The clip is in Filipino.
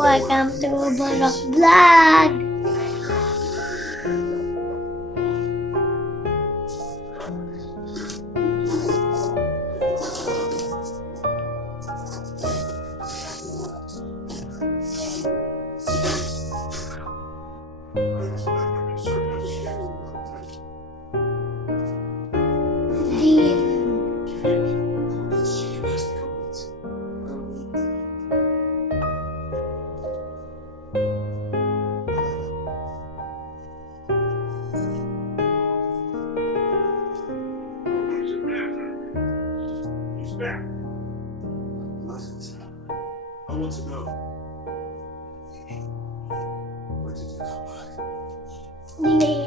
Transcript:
Welcome to Barok Vlog! I want to know. Where did you come by?